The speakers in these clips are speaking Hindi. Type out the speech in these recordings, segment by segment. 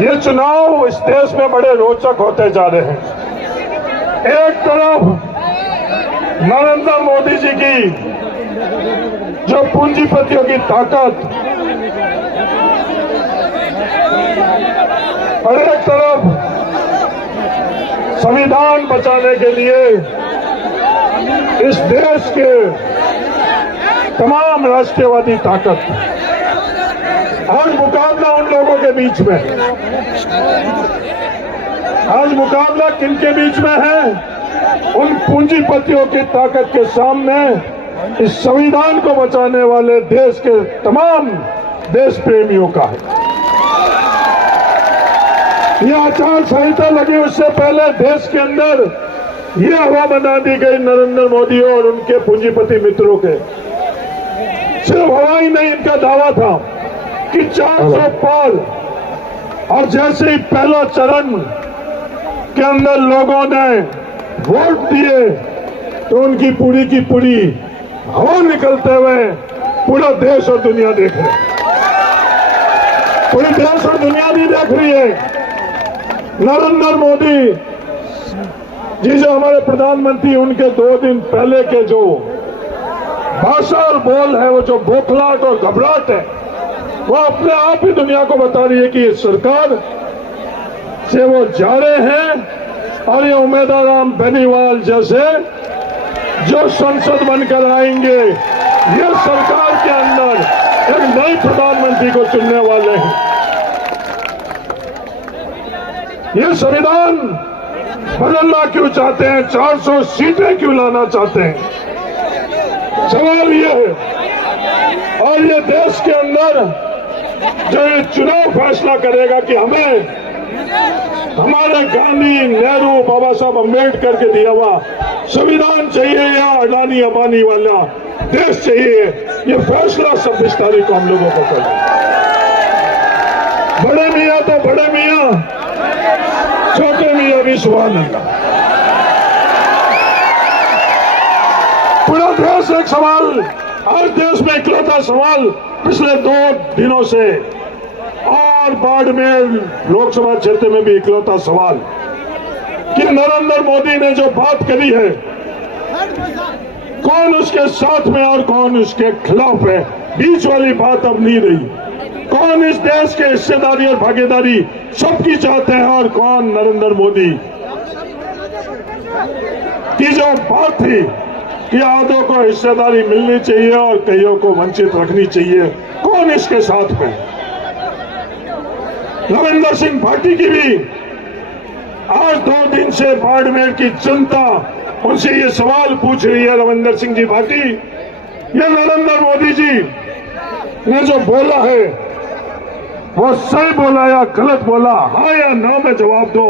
ये चुनाव इस देश में बड़े रोचक होते जा रहे हैं। एक तरफ नरेंद्र मोदी जी की जो पूंजीपतियों की ताकत, और एक तरफ संविधान बचाने के लिए इस देश के तमाम राष्ट्रवादी ताकत। आज मुकाबला उन लोगों के बीच में, आज मुकाबला किनके बीच में है? उन पूंजीपतियों की ताकत के सामने इस संविधान को बचाने वाले देश के तमाम देश प्रेमियों का है। यह आचार संहिता लगी उससे पहले देश के अंदर यह हवा बना दी गई नरेंद्र मोदी और उनके पूंजीपति मित्रों के। सिर्फ हवा ही नहीं, इनका दावा था कि 400 पार, और जैसे ही पहला चरण के अंदर लोगों ने वोट दिए तो उनकी पूरी की पूरी हवा निकलते हुए पूरा देश और दुनिया देख रहे, पूरे देश और दुनिया भी देख रही है। नरेंद्र मोदी जी जो हमारे प्रधानमंत्री, उनके 2 दिन पहले के जो भाषा और बोल है, वो जो बौखलाहट और घबराहट है, वो अपने आप ही दुनिया को बता रही है कि इस सरकार से वो जा रहे हैं और ये उम्मीदवार बेनीवाल जैसे जो संसद बनकर आएंगे, ये सरकार के अंदर एक नए प्रधानमंत्री को चुनने वाले हैं। ये संविधान बदलना क्यों चाहते हैं? 400 सीटें क्यों लाना चाहते हैं? सवाल ये है। और ये देश के अंदर जो ये चुनाव फैसला करेगा कि हमें हमारे गांधी, नेहरू, बाबा साहब अम्बेडकर के दिया हुआ संविधान चाहिए या अडानी अंबानी वाला देश चाहिए, ये फैसला 26 तारीख को हम लोगों को करना। बड़े मियाँ तो बड़े मियाँ, छोटे मियाँ भी सुभान अल्लाह। पूरा देश एक सवाल, हर देश में इकलौता सवाल पिछले 2 दिनों से, और बाड़मेर लोकसभा क्षेत्र में भी इकलौता सवाल कि नरेंद्र मोदी ने जो बात करी है, कौन उसके साथ में और कौन उसके खिलाफ है। बीच वाली बात अब नहीं रही। कौन इस देश के हिस्सेदारी और भागीदारी सबकी चाहते हैं और कौन नरेंद्र मोदी की जो बात थी कि आधों को हिस्सेदारी मिलनी चाहिए और कईयों को वंचित रखनी चाहिए, कौन इसके साथ में? रविंदर सिंह भाटी की भी आज 2 दिन से बाड़मेर की जनता उनसे ये सवाल पूछ रही है। रविंदर सिंह जी भाटी, ये नरेंद्र मोदी जी ने जो बोला है वो सही बोला या गलत बोला? हाँ या ना में जवाब दो।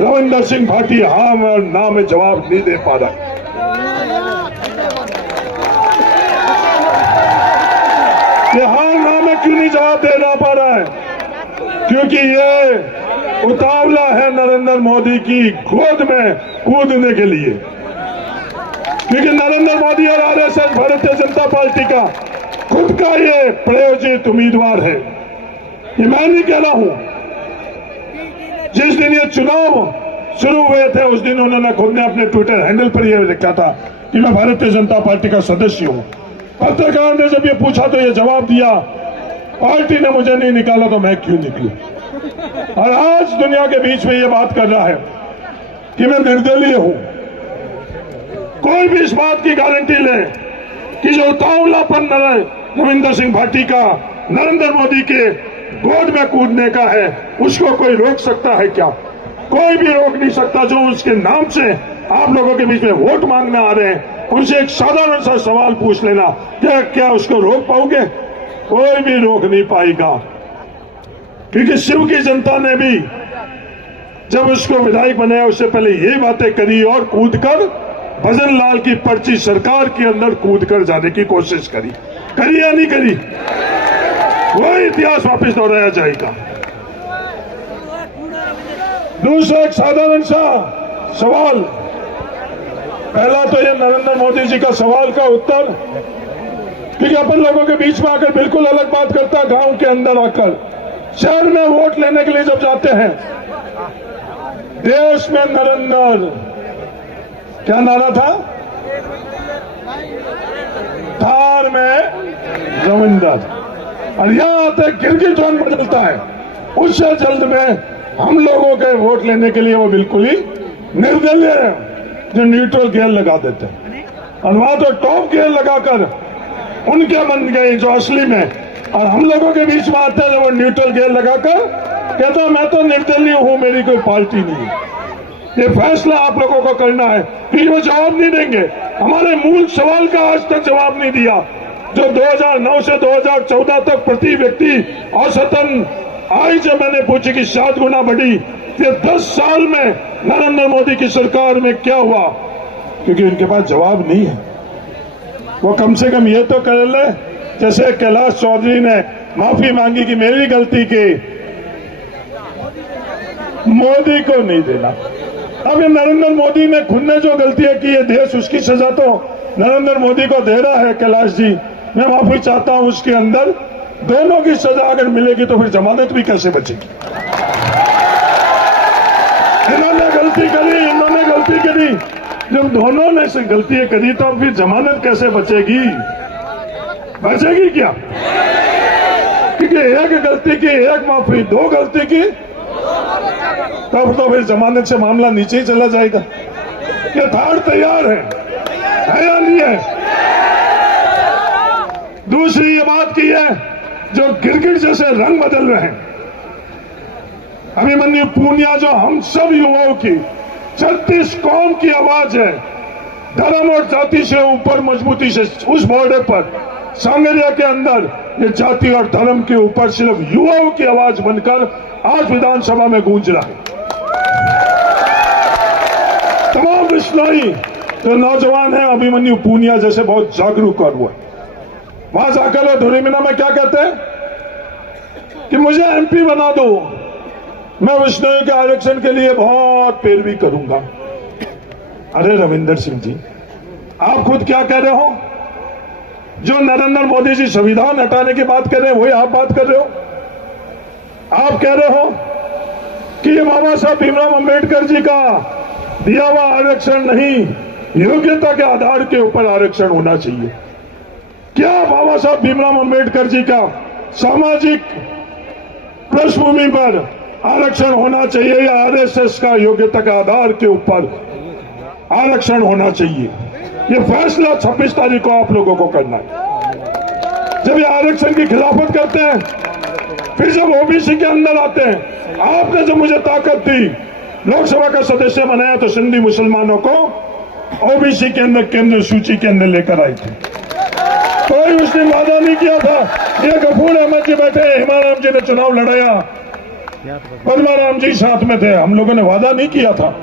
रविंदर सिंह भाटी हाँ और ना में जवाब नहीं दे पा रहा। ये हाँ ना में क्यों नहीं जवाब दे पा रहा है? क्योंकि ये उतावला है नरेंद्र मोदी की गोद में कूदने के लिए। क्योंकि नरेंद्र मोदी और आरएसएस, भारतीय जनता पार्टी का खुद का ये प्रायोजित उम्मीदवार है। ये मैं नहीं कह रहा हूं। जिस दिन ये चुनाव शुरू हुए थे उस दिन उन्होंने खुद ने अपने ट्विटर हैंडल पर यह लिखा था कि मैं भारतीय जनता पार्टी का सदस्य हूं। पत्रकार ने जब ये पूछा तो ये जवाब दिया, पार्टी ने मुझे नहीं निकाला तो मैं क्यों निकलूं। और आज दुनिया के बीच में ये बात कर रहा है कि मैं निर्दलीय हूं। कोई भी इस बात की गारंटी ले कि जो उतावलापन रविंदर सिंह भाटी का नरेंद्र मोदी के गोद में कूदने का है, उसको कोई रोक सकता है क्या? कोई भी रोक नहीं सकता। जो उसके नाम से आप लोगों के बीच में वोट मांगने आ रहे हैं, उनसे एक साधारण सा सवाल पूछ लेना, क्या उसको रोक पाओगे? कोई भी रोक नहीं पाएगा। क्योंकि शिव की जनता ने भी जब उसको विधायक बनाया उससे पहले यही बातें करी और कूदकर भजन लाल की पर्ची सरकार के अंदर कूदकर जाने की कोशिश करी या नहीं करी? वही इतिहास वापस दोहराया जाएगा। दूसरा एक साधारण सा सवाल, पहला तो ये नरेंद्र मोदी जी का सवाल का उत्तर, क्योंकि अपन लोगों के बीच में आकर बिल्कुल अलग बात करता, गांव के अंदर आकर शहर में वोट लेने के लिए जब जाते हैं, देश में नरेंद्र, क्या नारा था, थार में रविंदर, और यहां आते गिरगिट टोन बदलता है। उससे जल्द में हम लोगों के वोट लेने के लिए वो बिल्कुल ही निर्दलीय है, जो न्यूट्रल गियर लगा देते हैं, और वहां तो टॉप गियर लगाकर उनके मन गए जो असली में, और हम लोगों के बीच में आते हैं वो न्यूट्रल गियर लगाकर कहता मैं तो निर्दलीय हूं, मेरी कोई पार्टी नहीं है। ये फैसला आप लोगों को करना है, फिर वो जवाब नहीं देंगे। हमारे मूल सवाल का आज तक जवाब नहीं दिया, जो 2009 से 2014 तक प्रति व्यक्ति औसतन आय जब मैंने पूछी कि 7 गुना बढ़ी, फिर 10 साल में नरेंद्र मोदी की सरकार में क्या हुआ, क्योंकि उनके पास जवाब नहीं है। वो कम से कम ये तो कर ले, जैसे कैलाश चौधरी ने माफी मांगी कि मेरी गलती की, मोदी को नहीं देना। अब ये नरेंद्र मोदी ने खुद ने जो गलतियां की है, देश उसकी सजा तो नरेंद्र मोदी को दे रहा है। कैलाश जी, मैं माफी चाहता हूं, उसके अंदर दोनों की सजा अगर मिलेगी तो फिर जमानत भी कैसे बचेगी। इन्होंने गलती करी, इन्होंने गलती करी, जब दोनों ने से गलतियां करी तो फिर जमानत कैसे बचेगी, बचेगी क्या? क्योंकि एक गलती की एक माफी, 2 गलती की तब तो फिर जमानत से मामला नीचे ही चला जाएगा। ये थाड़ तैयार है या नहीं है? दूसरी ये बात की है, जो गिरगिट जैसे रंग बदल रहे हैं, अभिमन्यु पूनिया जो हम सब युवाओं की 36 कौम की आवाज है, धर्म और जाति से ऊपर मजबूती से उस बॉर्डर पर सांगरिया के अंदर ये जाति और धर्म के ऊपर सिर्फ युवाओं की आवाज बनकर आज विधानसभा में गूंज रहा है। तमाम बिश्नोई जो नौजवान है, अभिमन्यु पूनिया जैसे बहुत जागरूक और हुआ, वहां जाकर वो धुरीमिना में क्या कहते हैं कि मुझे एमपी बना दो, मैं विश्नोई के आरक्षण के लिए बहुत पैरवी करूंगा। अरे रविंदर सिंह जी, आप खुद क्या कह रहे हो? जो नरेंद्र मोदी जी संविधान हटाने की बात कर रहे हैं, वही आप बात कर रहे हो। आप कह रहे हो कि ये बाबा साहब भीमराव अंबेडकर जी का दिया हुआ आरक्षण नहीं, योग्यता के आधार के ऊपर आरक्षण होना चाहिए। क्या बाबा साहब भीमराव अंबेडकर जी का सामाजिक पृष्ठभूमि पर आरक्षण होना चाहिए या आरएसएस का योग्यता के आधार के ऊपर आरक्षण होना चाहिए? ये फैसला 26 तारीख को आप लोगों को करना है। जब ये आरक्षण की खिलाफत करते हैं, फिर जब ओबीसी के अंदर आते हैं, आपने जो मुझे ताकत दी, लोकसभा का सदस्य बनाया तो सिंधी मुसलमानों को ओबीसी के अंदर केंद्र सूची के अंदर लेकर आई थी। कोई उस दिन वादा नहीं किया था। ये गफूर अहमद जी बैठे, हिमाराम जी ने चुनाव लड़ाया, पद्माराम जी साथ में थे, हम लोगों ने वादा नहीं किया था।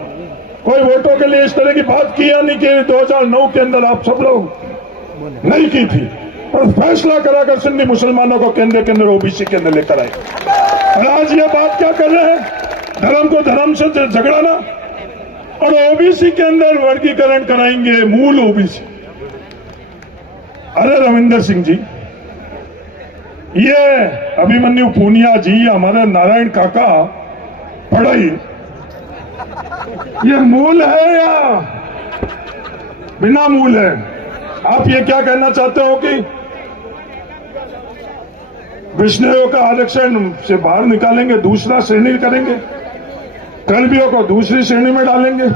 कोई वोटों के लिए इस तरह की बात किया नहीं कि 2009 के अंदर आप सब लोग नहीं की थी, और फैसला कराकर सिंधी मुसलमानों को केंद्र के अंदर ओबीसी के अंदर लेकर आए। और आज ये बात क्या कर रहे हैं? धर्म को धर्म से झगड़ाना, और ओबीसी के अंदर वर्गीकरण कराएंगे, मूल ओबीसी। अरे रविंदर सिंह जी, ये अभिमन्यु पूनिया जी, हमारे नारायण काका पढ़ाई, ये मूल है या बिना मूल है? आप ये क्या कहना चाहते हो कि विष्णुओं का आरक्षण से बाहर निकालेंगे, दूसरा श्रेणी करेंगे, कलबियों को दूसरी श्रेणी में डालेंगे,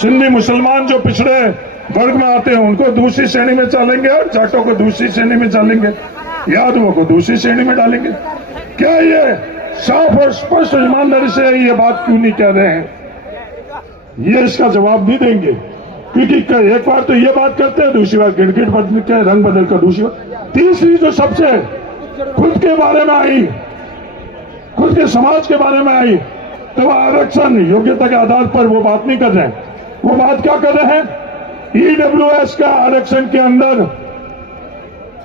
सिंधी मुसलमान जो पिछड़े वर्ग में आते हैं उनको दूसरी श्रेणी में डालेंगे, और जाटों को दूसरी श्रेणी में डालेंगे, यादवों को दूसरी श्रेणी में डालेंगे? क्या ये साफ और स्पष्ट ईमानदारी से ये बात क्यों नहीं कह रहे हैं? ये इसका जवाब नहीं देंगे, क्योंकि एक बार तो ये बात करते हैं, दूसरी बार गिरगिट बदल के रंग बदल कर दूसरी बार, तीसरी जो सबसे खुद के बारे में आई, खुद के समाज के बारे में आई, तो आरक्षण योग्यता के आधार पर वो बात नहीं कर रहे हैं। वो बात क्या कर रहे हैं? ईडब्ल्यूएस का आरक्षण के अंदर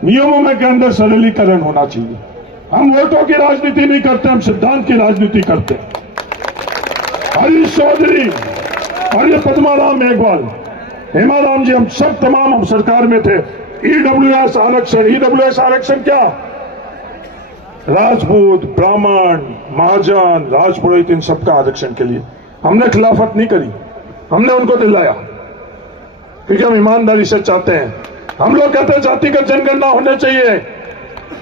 नियमों में के अंदर सरलीकरण होना चाहिए। हम वोटों की राजनीति नहीं करते, हम सिद्धांत की राजनीति करते हैं। हरीश चौधरी और ये पद्माराम मेघवाल, हेमाराम जी, हम सब तमाम हम सरकार में थे। ईडब्ल्यूएस आरक्षण क्या? राजपूत, ब्राह्मण, महाजन, राजपुरोहित, इन सबका आरक्षण के लिए हमने खिलाफत नहीं करी, हमने उनको दिलाया क्योंकि हम ईमानदारी से चाहते हैं। हम लोग कहते हैं जातिगत जनगणना होने चाहिए,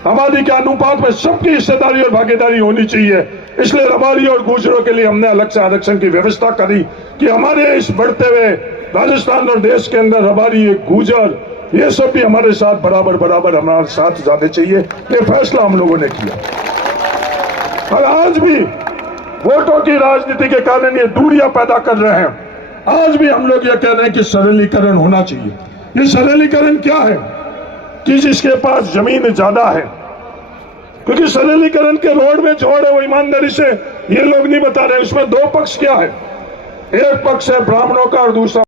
आबादी के अनुपात में सबकी हिस्सेदारी और भागीदारी होनी चाहिए। इसलिए रबारी और गुर्जरों के लिए हमने अलग से आरक्षण की व्यवस्था करी कि हमारे इस बढ़ते हुए राजस्थान और देश के अंदर रबारी, गुर्जर, ये सब भी हमारे साथ बराबर हमारे साथ जाने चाहिए। ये फैसला हम लोगों ने किया। और आज भी वोटों की राजनीति के कारण ये दूरियां पैदा कर रहे हैं। आज भी हम लोग ये कह रहे हैं कि सरलीकरण होना चाहिए। ये सरलीकरण क्या है कि जिसके पास जमीन ज्यादा है, क्योंकि सरलीकरण के रोड में जोड़ है वो ईमानदारी से ये लोग नहीं बता रहे। इसमें दो पक्ष क्या है, एक पक्ष है ब्राह्मणों का और दूसरा